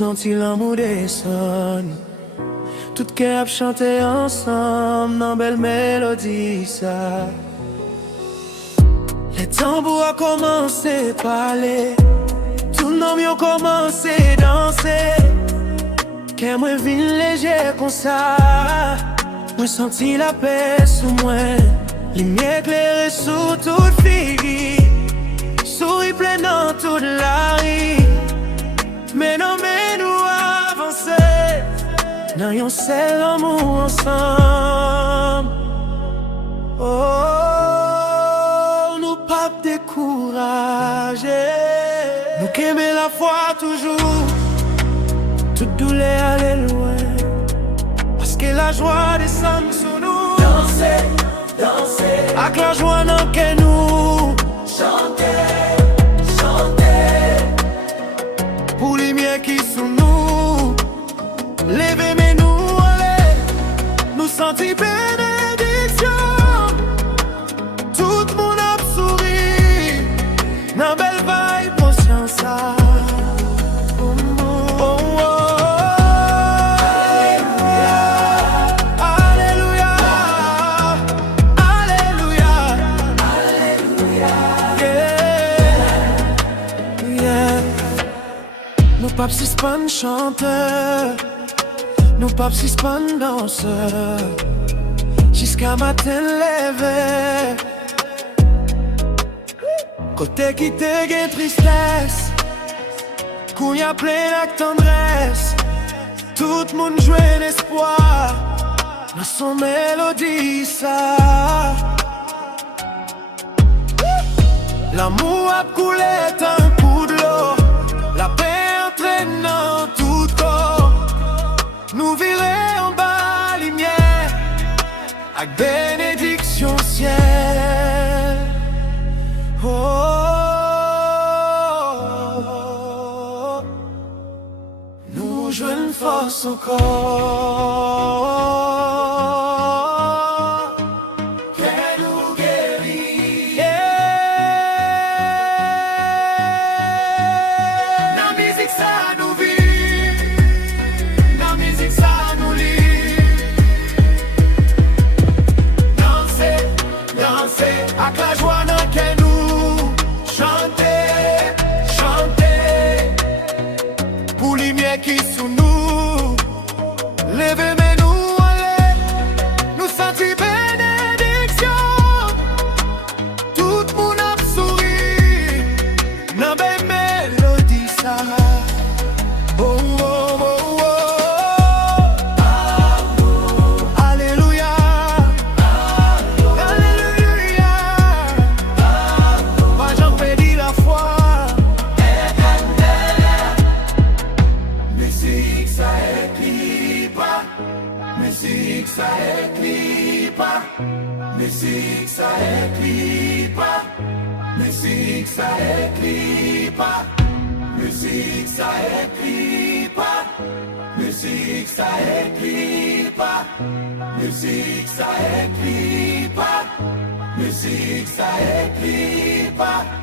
senti l'amour descendre. Tout cœur chanter ensemble dans belle mélodie ça. Les tambours ont commencé à parler, tout le monde a commencé à danser. Quand moi vin léger comme ça, moi senti la paix sous moi. Lumière éclairée sous toute fille, souris plein dans toute la rue. Mais non, mais nous avancer dans un seul amour ensemble. Oh, nous pas décourager, nous qu'aimer la foi toujours. Toute douleur aller loin, parce que la joie descend sur nous. Danser, danser, avec la joie dans que nous chanter, chanter. Pour les miens qui sont nous, levez mais nous aller, nous sentir bénédiction. Tout le monde a souri, dans belle vibe, conscience. Nous pas suspend chanteur, nous pas suspend danseur, jusqu'à matin levé. Côté qui te gagne tristesse, qu'on y a plein de tendresse, tout le monde joue l'espoir dans son mélodie ça. L'amour a coulé un coup de l'eau, la paix entraînant tout corps. Nous virer en bas lumière, avec bénédiction ciel. Oh, nous jouons force encore. Avec la joie dans que nous chanter, chanter. Pour les miens qui sous nous, levez mais nous aller, nous sentir bénédiction. Tout le monde a souri, dans belle mélodie ça. Oh, oh, oh, oh. Alléluia. Musique ça éclipse, musique ça éclipse, musique ça éclipse, musique ça éclipse, musique ça éclipse, musique ça éclipse, musique ça éclipse.